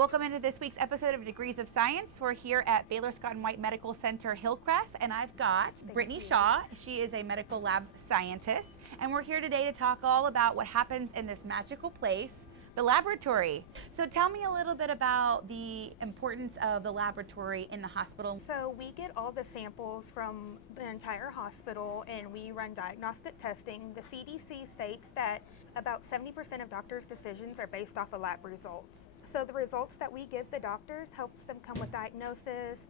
Welcome into this week's episode of Degrees of Science. We're here at Baylor Scott and White Medical Center, Hillcrest, and I've got Brittany Shaw. She is a medical lab scientist, and we're here today to talk all about what happens in this magical place, the laboratory. So tell me a little bit about the importance of the laboratory in the hospital. So we get all the samples from the entire hospital and we run diagnostic testing. The CDC states that about 70% of doctors' decisions are based off of lab results. So the results that we give the doctors helps them come with diagnosis,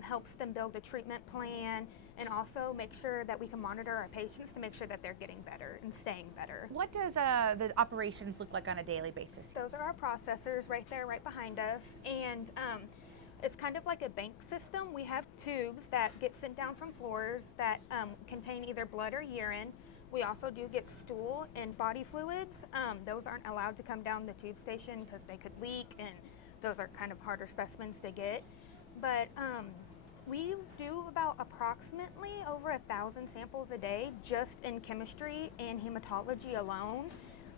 helps them build a treatment plan, and also make sure that we can monitor our patients to make sure that they're getting better and staying better. What does the operations look like on a daily basis? Those are our processors right there, right behind us, and it's kind of like a bank system. We have tubes that get sent down from floors that contain either blood or urine. We also do get stool and body fluids. Those aren't allowed to come down the tube station because they could leak, and those are kind of harder specimens to get. But we do about approximately over 1,000 samples a day just in chemistry and hematology alone.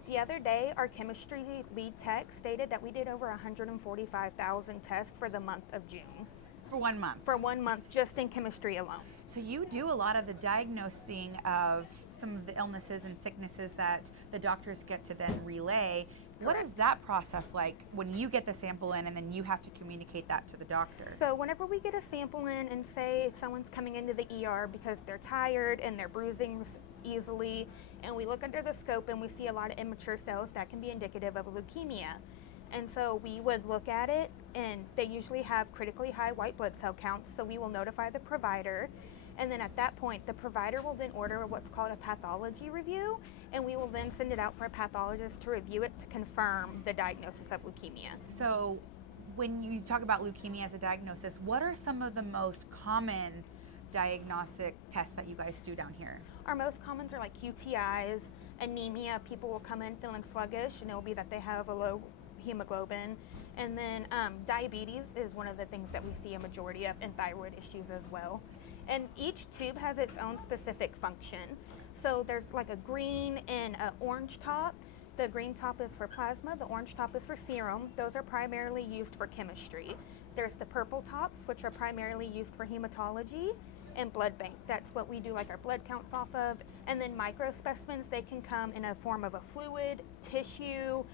The other day, our chemistry lead tech stated that we did over 145,000 tests for the month of June. For 1 month? For 1 month, just in chemistry alone. So you do a lot of the diagnosing of some of the illnesses and sicknesses that the doctors get to then relay. What is that process like when you get the sample in and then you have to communicate that to the doctor? So whenever we get a sample in and say someone's coming into the ER because they're tired and they're bruising easily, and we look under the scope and we see a lot of immature cells, that can be indicative of leukemia. And so we would look at it, and they usually have critically high white blood cell counts, so we will notify the provider. And then at that point, the provider will then order what's called a pathology review, and we will then send it out for a pathologist to review it to confirm the diagnosis of leukemia. So when you talk about leukemia as a diagnosis, what are some of the most common diagnostic tests that you guys do down here? Our most commons are like UTIs, anemia. People will come in feeling sluggish, and it will be that they have a low hemoglobin. And then diabetes is one of the things that we see a majority of, and thyroid issues as well. And each tube has its own specific function. So there's like a green and an orange top. The green top is for plasma, the orange top is for serum. Those are primarily used for chemistry. There's the purple tops, which are primarily used for hematology and blood bank. That's what we do like our blood counts off of. And then micro specimens, they can come in a form of a fluid, tissue,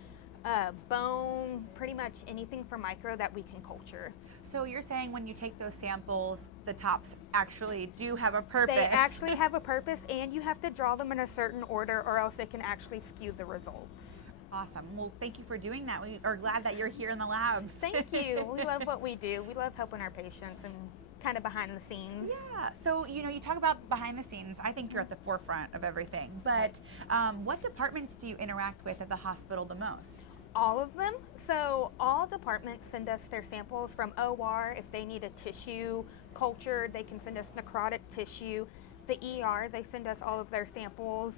bone, pretty much anything for micro that we can culture. So you're saying when you take those samples, the tops actually do have a purpose? They actually have a purpose, and you have to draw them in a certain order or else they can actually skew the results. Awesome. Well, thank you for doing that. We are glad that you're here in the labs. Thank you. We love what we do. We love helping our patients and kind of behind the scenes. Yeah. So, you know, you talk about behind the scenes. I think you're at the forefront of everything. But what departments do you interact with at the hospital the most? All of them. So all departments send us their samples from OR. If they need a tissue culture, they can send us necrotic tissue. The ER, they send us all of their samples.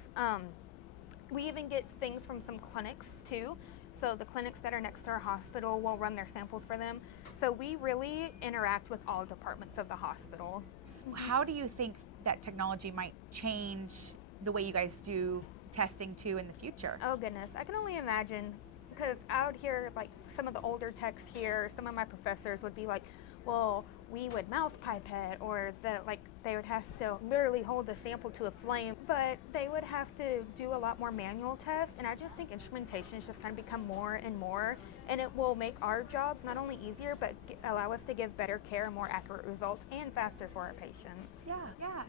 We even get things from some clinics too. So the clinics that are next to our hospital will run their samples for them. So we really interact with all departments of the hospital. How do you think that technology might change the way you guys do testing too in the future? Oh goodness, I can only imagine. Because out here, like some of the older techs here, some of my professors would be like, well, we would mouth pipette, or they would have to literally hold the sample to a flame, but they would have to do a lot more manual tests. And I just think instrumentation has just kind of become more and more, and it will make our jobs not only easier, but allow us to give better care, more accurate results, and faster for our patients. Yeah.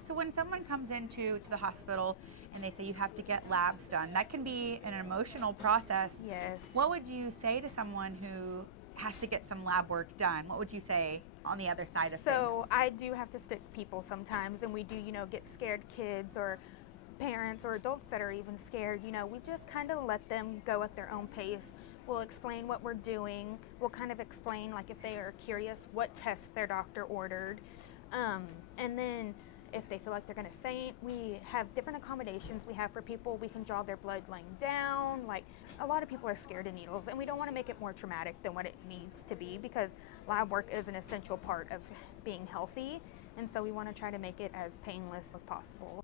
So when someone comes into the hospital and they say you have to get labs done, that can be an emotional process. Yes. What would you say to someone who has to get some lab work done? What would you say on the other side of things? So I do have to stick people sometimes, and we do, get scared kids or parents or adults that are even scared. We just kind of let them go at their own pace. We'll explain what we're doing. We'll kind of explain, like, if they are curious, what tests their doctor ordered. And then if they feel like they're going to faint, we have different accommodations we have for people. We can draw their blood laying down. Like, a lot of people are scared of needles, and we don't want to make it more traumatic than what it needs to be, because lab work is an essential part of being healthy, and so we want to try to make it as painless as possible.